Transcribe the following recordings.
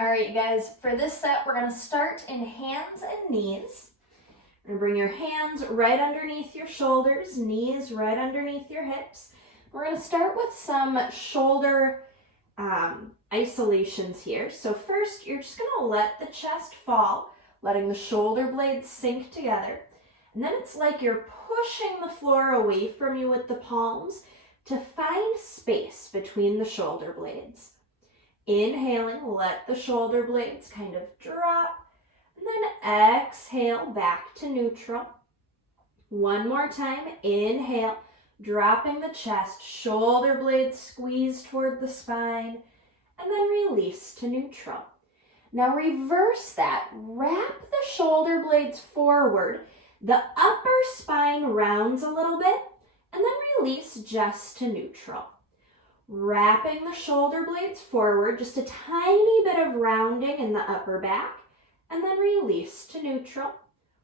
All right, you guys, for this set, we're gonna start in hands and knees. You're gonna bring your hands right underneath your shoulders, knees right underneath your hips. We're gonna start with some shoulder isolations here. So first, you're just gonna let the chest fall, letting the shoulder blades sink together. And then it's like you're pushing the floor away from you with the palms to find space between the shoulder blades. Inhaling, let the shoulder blades kind of drop, and then exhale back to neutral. One more time, inhale, dropping the chest, shoulder blades squeeze toward the spine, and then release to neutral. Now reverse that, wrap the shoulder blades forward, the upper spine rounds a little bit, and then release just to neutral. Wrapping the shoulder blades forward, just a tiny bit of rounding in the upper back, and then release to neutral.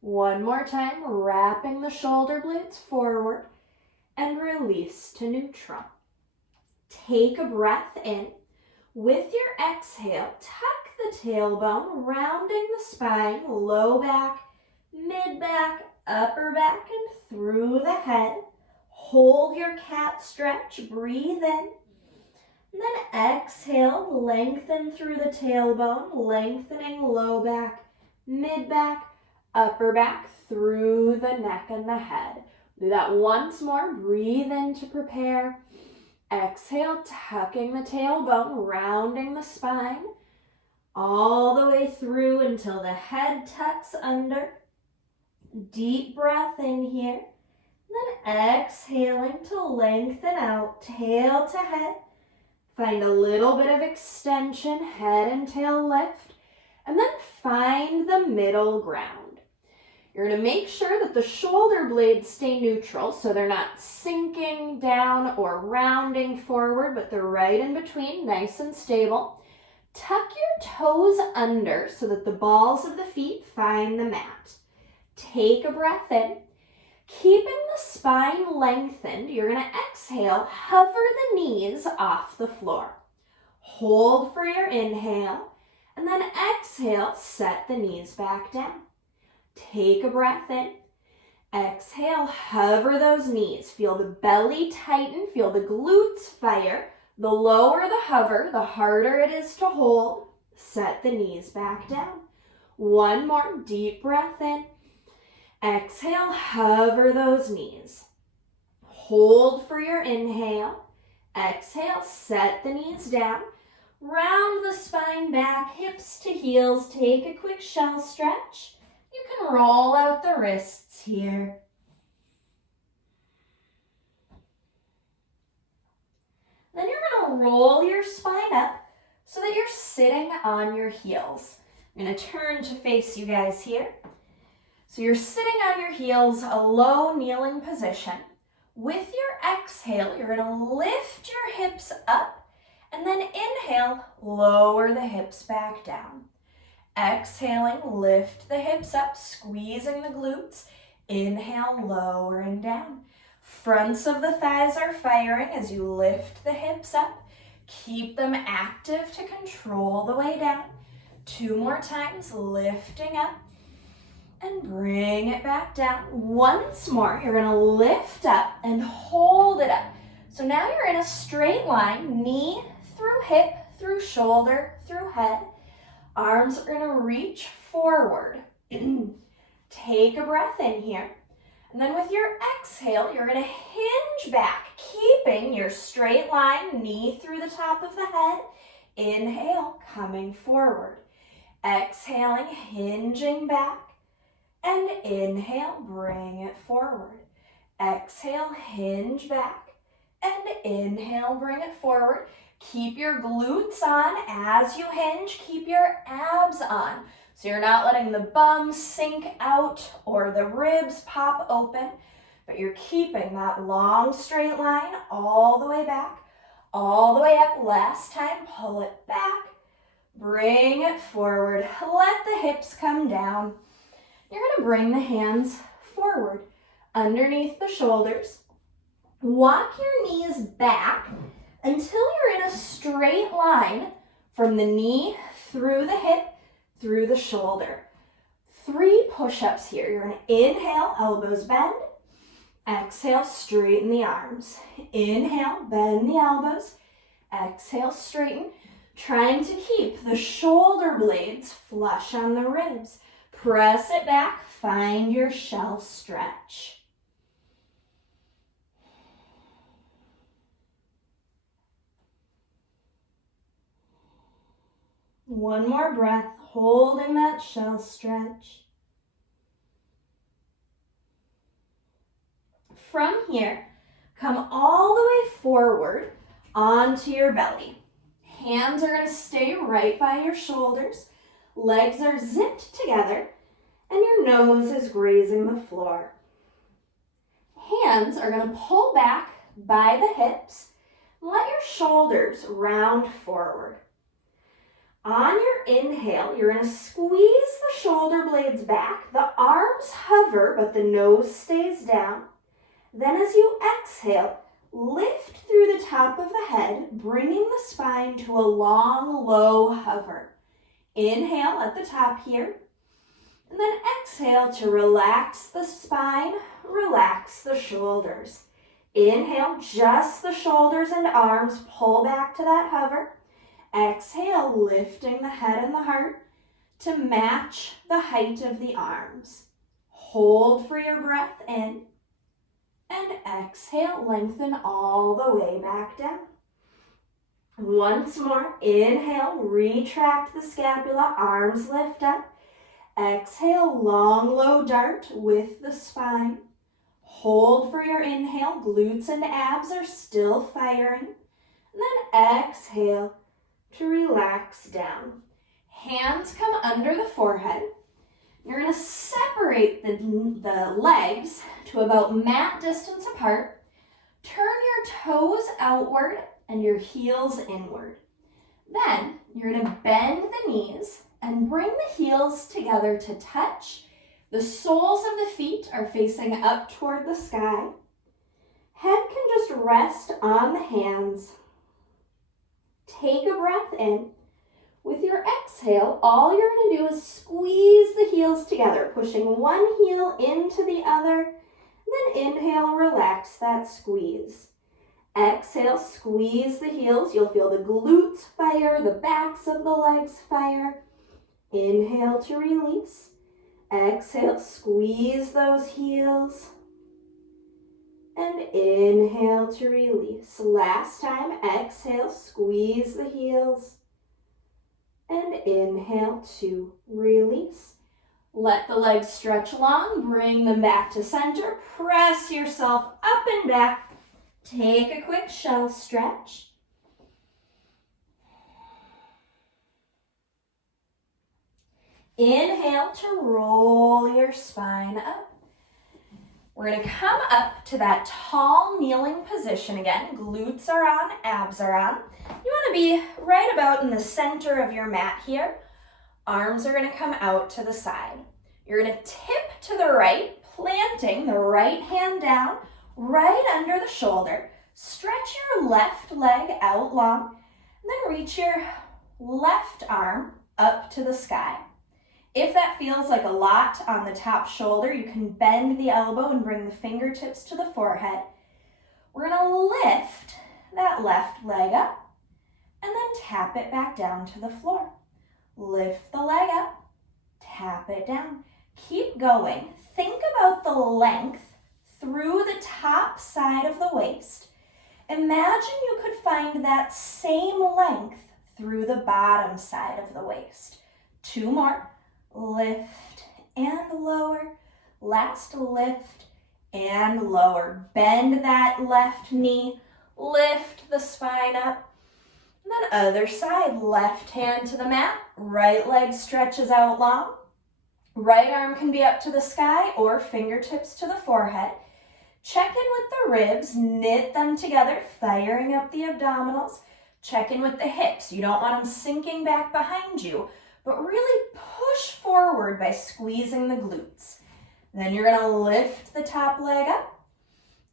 One more time, wrapping the shoulder blades forward, and release to neutral. Take a breath in. With your exhale, tuck the tailbone, rounding the spine, low back, mid back, upper back, and through the head. Hold your cat stretch, breathe in. And then exhale, lengthen through the tailbone, lengthening low back, mid back, upper back, through the neck and the head. Do that once more. Breathe in to prepare. Exhale, tucking the tailbone, rounding the spine, all the way through until the head tucks under. Deep breath in here. Then exhaling to lengthen out, tail to head. Find a little bit of extension, head and tail lift, and then find the middle ground. You're going to make sure that the shoulder blades stay neutral, so they're not sinking down or rounding forward, but they're right in between, nice and stable. Tuck your toes under so that the balls of the feet find the mat. Take a breath in. Keeping the spine lengthened, you're going to exhale, hover the knees off the floor. Hold for your inhale, and then exhale, set the knees back down. Take a breath in. Exhale, hover those knees. Feel the belly tighten, feel the glutes fire. The lower the hover, the harder it is to hold. Set the knees back down. One more deep breath in. Exhale, hover those knees. Hold for your inhale. Exhale, set the knees down. Round the spine back, hips to heels. Take a quick shell stretch. You can roll out the wrists here. Then you're going to roll your spine up so that you're sitting on your heels. I'm going to turn to face you guys here. So you're sitting on your heels, a low kneeling position. With your exhale, you're going to lift your hips up, and then inhale, lower the hips back down. Exhaling, lift the hips up, squeezing the glutes. Inhale, lowering down. Fronts of the thighs are firing as you lift the hips up. Keep them active to control the way down. 2 more times, lifting up. And bring it back down. Once more, you're going to lift up and hold it up. So now you're in a straight line, knee through hip, through shoulder, through head. Arms are going to reach forward. Take a breath in here. And then with your exhale, you're going to hinge back, keeping your straight line, knee through the top of the head. Inhale, coming forward. Exhaling, hinging back. And inhale, bring it forward. Exhale, hinge back. And inhale, bring it forward. Keep your glutes on as you hinge. Keep your abs on. So you're not letting the bum sink out or the ribs pop open, but you're keeping that long straight line all the way back, all the way up. Last time, pull it back. Bring it forward. Let the hips come down. You're going to bring the hands forward underneath the shoulders. Walk your knees back until you're in a straight line from the knee through the hip, through the shoulder. 3 push-ups here. You're going to inhale, elbows bend. Exhale, straighten the arms. Inhale, bend the elbows. Exhale, straighten. Trying to keep the shoulder blades flush on the ribs. Press it back, find your shell stretch. One more breath, holding that shell stretch. From here, come all the way forward onto your belly. Hands are going to stay right by your shoulders. Legs are zipped together, and your nose is grazing the floor. Hands are going to pull back by the hips. Let your shoulders round forward. On your inhale, you're going to squeeze the shoulder blades back. The arms hover, but the nose stays down. Then as you exhale, lift through the top of the head, bringing the spine to a long, low hover. Inhale at the top here, and then exhale to relax the spine, relax the shoulders. Inhale, just the shoulders and arms, pull back to that hover. Exhale, lifting the head and the heart to match the height of the arms. Hold for your breath in, and exhale, lengthen all the way back down. Once more, inhale, retract the scapula, arms lift up. Exhale, long, low dart with the spine. Hold for your inhale, glutes and abs are still firing. And then exhale to relax down. Hands come under the forehead. You're going to separate the legs to about mat distance apart. Turn your toes outward and your heels inward. Then you're going to bend the knees and bring the heels together to touch. The soles of the feet are facing up toward the sky. Head can just rest on the hands. Take a breath in. With your exhale, all you're going to do is squeeze the heels together, pushing one heel into the other. Then inhale, relax that squeeze. Exhale, squeeze the heels. You'll feel the glutes fire, the backs of the legs fire. Inhale to release. Exhale, squeeze those heels. And inhale to release. Last time, exhale, squeeze the heels. And inhale to release. Let the legs stretch long, bring them back to center. Press yourself up and back. Take a quick shell stretch. Inhale to roll your spine up. We're going to come up to that tall kneeling position again. Glutes are on, abs are on. You want to be right about in the center of your mat here. Arms are going to come out to the side. You're going to tip to the right, planting the right hand down, right under the shoulder. Stretch your left leg out long, and then reach your left arm up to the sky. If that feels like a lot on the top shoulder, you can bend the elbow and bring the fingertips to the forehead. We're going to lift that left leg up and then tap it back down to the floor. Lift the leg up, tap it down. Keep going. Think about the length through the top side of the waist. Imagine you could find that same length through the bottom side of the waist. 2 more. Lift and lower. Last lift and lower. Bend that left knee. Lift the spine up. And then other side, left hand to the mat. Right leg stretches out long. Right arm can be up to the sky or fingertips to the forehead. Check in with the ribs. Knit them together, firing up the abdominals. Check in with the hips. You don't want them sinking back behind you, but really push forward by squeezing the glutes. Then you're going to lift the top leg up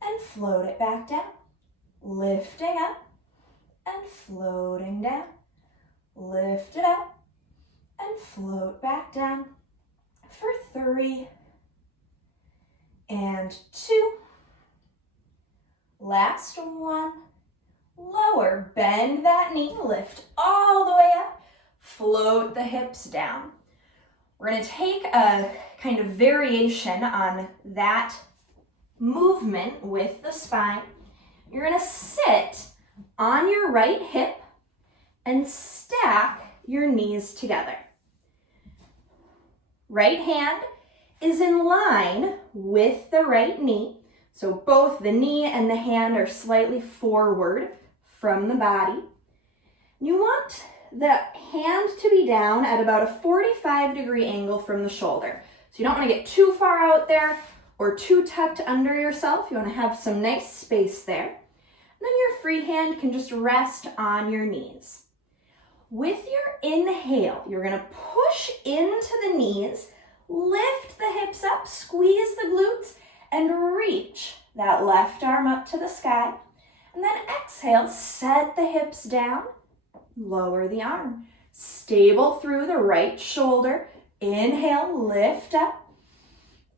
and float it back down. Lifting up and floating down. Lift it up float back down for 3 and 2. Last one. Lower, bend that knee, lift all the way up, float the hips down. We're going to take a kind of variation on that movement with the spine. You're going to sit on your right hip and stack your knees together. Right hand is in line with the right knee, so both the knee and the hand are slightly forward from the body. You want the hand to be down at about a 45-degree angle from the shoulder. So you don't want to get too far out there or too tucked under yourself. You want to have some nice space there. And then your free hand can just rest on your knees. With your inhale, you're going to push into the knees, lift the hips up, squeeze the glutes, and reach that left arm up to the sky. And then exhale, set the hips down, lower the arm. Stable through the right shoulder. Inhale, lift up,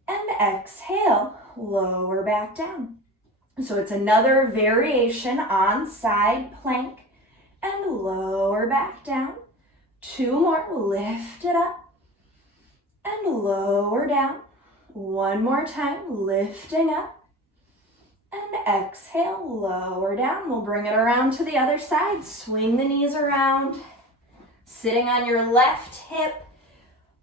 and exhale, lower back down. So it's another variation on side plank, and lower back down. 2 more, lift it up, and lower down. 1 more time, lifting up, and exhale, lower down. We'll bring it around to the other side. Swing the knees around. Sitting on your left hip.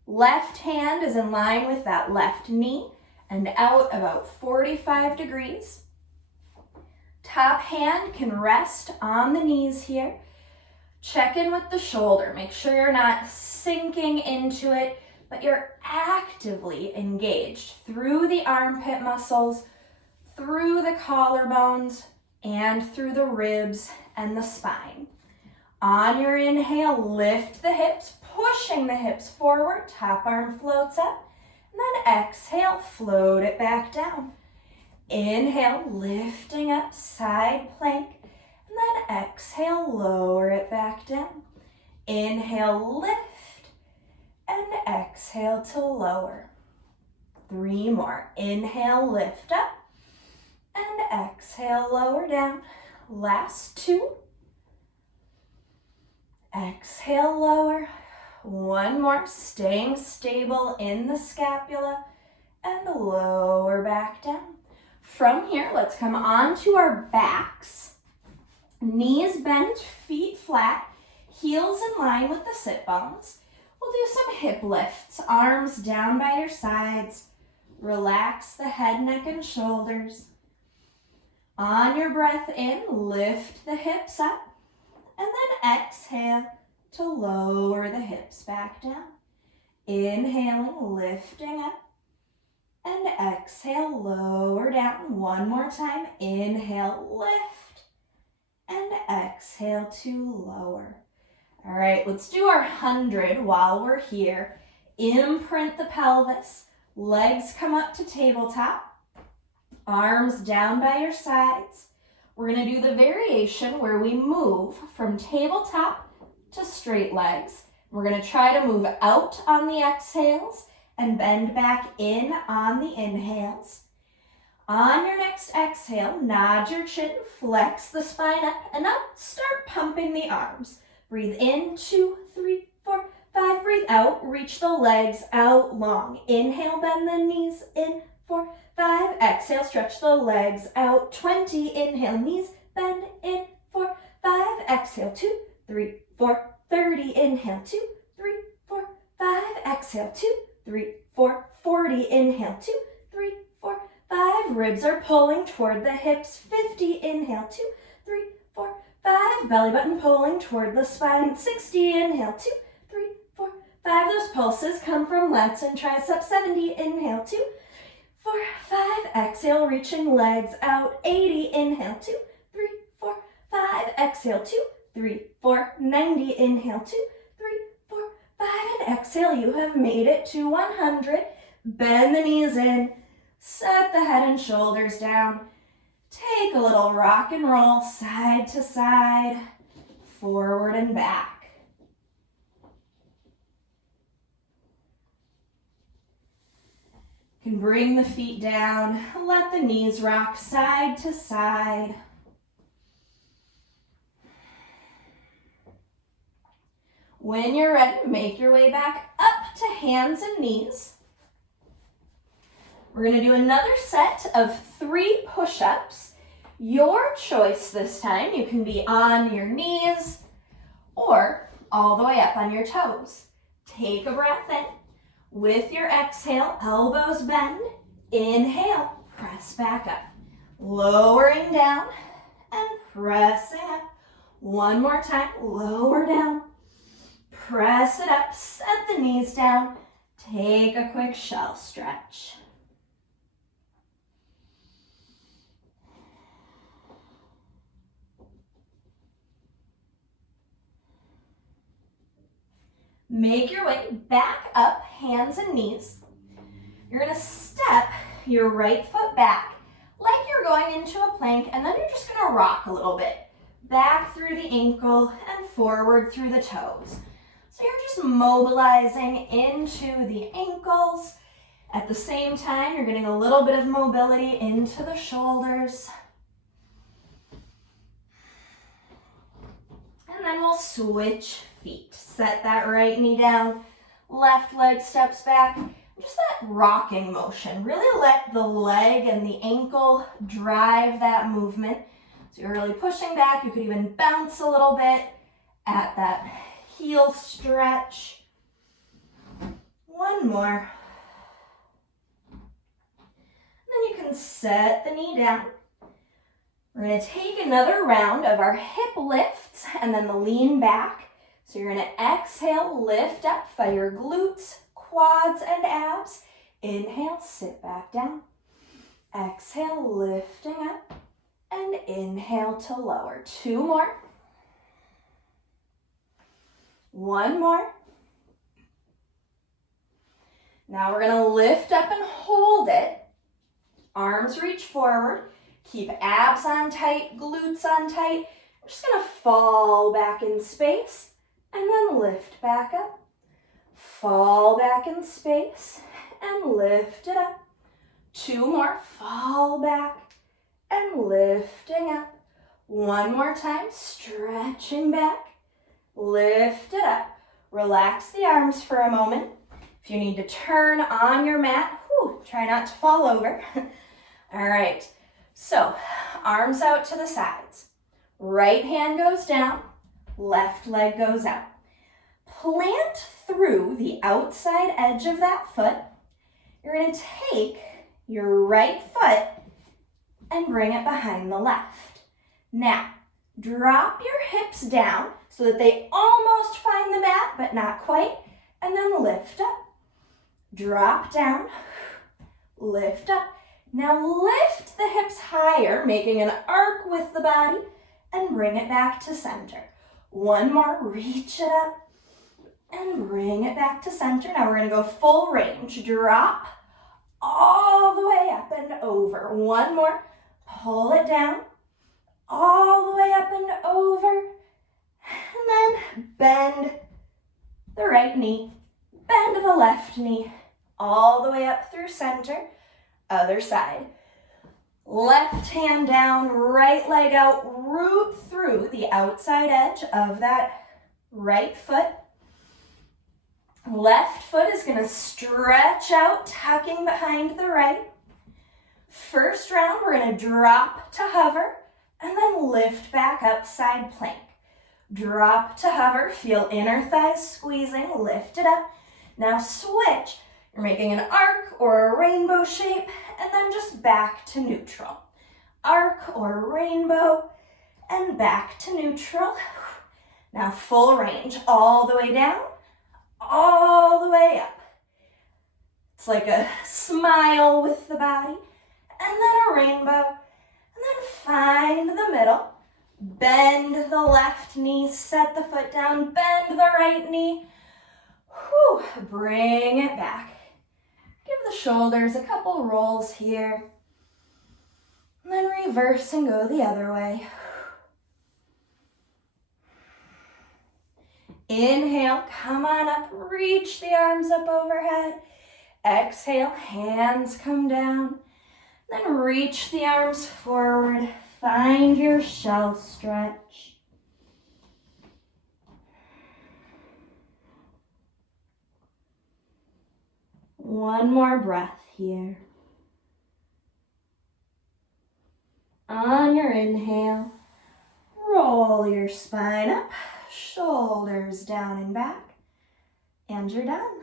Left hand is in line with that left knee and out about 45 degrees. Top hand can rest on the knees here. Check in with the shoulder. Make sure you're not sinking into it, but you're actively engaged through the armpit muscles, through the collarbones, and through the ribs and the spine. On your inhale, lift the hips, pushing the hips forward, top arm floats up, and then exhale, float it back down. Inhale, lifting up, side plank, and then exhale, lower it back down. Inhale, lift, and exhale to lower. 3 more. Inhale, lift up, and exhale, lower down. Last 2. Exhale, lower. 1 more, staying stable in the scapula, and lower back down. From here, let's come onto our backs. Knees bent, feet flat, heels in line with the sit bones. We'll do some hip lifts, arms down by your sides. Relax the head, neck, and shoulders. On your breath in, lift the hips up, and then exhale to lower the hips back down. Inhaling, lifting up, and exhale, lower down. 1 more time. Inhale, lift, and exhale to lower. All right, let's do our 100 while we're here. Imprint the pelvis. Legs come up to tabletop. Arms down by your sides. We're going to do the variation where we move from tabletop to straight legs. We're going to try to move out on the exhales and bend back in on the inhales. On your next exhale, nod your chin, flex the spine up and up. Start pumping the arms. Breathe in, 2, 3, 4, 5. Breathe out, reach the legs out long. Inhale, bend the knees in, 4, 5. Exhale, stretch the legs out, 20. Inhale, knees bend in, 4, 5. Exhale, 2, 3, 4, 30. Inhale, 2, 3, 4, 5. Exhale, 2, 3, 4, 40. Inhale, 2, 3, 4, 5. Ribs are pulling toward the hips, 50. Inhale, 2, 3, 4, 5. Belly button pulling toward the spine, 60. Inhale, 2, 3, 4, 5. Those pulses come from lats and triceps, 70. Inhale, 2, 4, 5. Exhale, reaching legs out, 80. Inhale, 2, 3, 4, 5. Exhale, 2, 3, 4, 90. Inhale, 2, 3, 4, 5. And exhale, you have made it to 100. Bend the knees in, set the head and shoulders down. Take a little rock and roll, side to side, forward and back. You can bring the feet down, let the knees rock side to side. When you're ready, make your way back up to hands and knees. We're going to do another set of 3 push-ups. Your choice this time. You can be on your knees or all the way up on your toes. Take a breath in. With your exhale, elbows bend. Inhale, press back up. Lowering down and pressing up. One more time, lower down. Press it up, set the knees down. Take a quick shell stretch. Make your way back up, hands and knees. You're going to step your right foot back like you're going into a plank, and then you're just going to rock a little bit. Back through the ankle and forward through the toes. So you're just mobilizing into the ankles. At the same time, you're getting a little bit of mobility into the shoulders. And then we'll switch feet. Set that right knee down, left leg steps back. Just that rocking motion. Really let the leg and the ankle drive that movement. So you're really pushing back. You could even bounce a little bit at that heel stretch. One more. Then you can set the knee down. We're going to take another round of our hip lifts and then the lean back. So you're going to exhale, lift up by your glutes, quads, and abs. Inhale, sit back down. Exhale, lifting up. And inhale to lower. 2 more. 1 more. Now we're going to lift up and hold it. Arms reach forward. Keep abs on tight, glutes on tight. We're just going to fall back in space and then lift back up. Fall back in space and lift it up. 2 more. Fall back and lifting up. 1 more time. Stretching back. Lift it up. Relax the arms for a moment. If you need to turn on your mat, try not to fall over. All right. So, arms out to the sides. Right hand goes down, left leg goes out. Plant through the outside edge of that foot. You're going to take your right foot and bring it behind the left. Now, drop your hips down so that they almost find the mat, but not quite, and then lift up. Drop down, lift up. Now lift the hips higher, making an arc with the body, and bring it back to center. 1 more, reach it up, and bring it back to center. Now we're going to go full range. Drop all the way up and over. 1 more, pull it down, all the way up and over, and then bend the right knee, bend the left knee, all the way up through center. Other side. Left hand down, right leg out, root through the outside edge of that right foot. Left foot is going to stretch out, tucking behind the right. First round, we're going to drop to hover and then lift back up, side plank. Drop to hover, feel inner thighs squeezing, lift it up. Now switch. You're making an arc or a rainbow shape, and then just back to neutral. Arc or rainbow, and back to neutral. Now full range, all the way down, all the way up. It's like a smile with the body, and then a rainbow, and then find the middle. Bend the left knee, set the foot down, bend the right knee. Bring it back. Give the shoulders a couple rolls here. And then reverse and go the other way. Inhale, come on up, reach the arms up overhead. Exhale, hands come down. Then reach the arms forward. Find your shell stretch. One more breath here. On your inhale, roll your spine up, shoulders down and back, and you're done.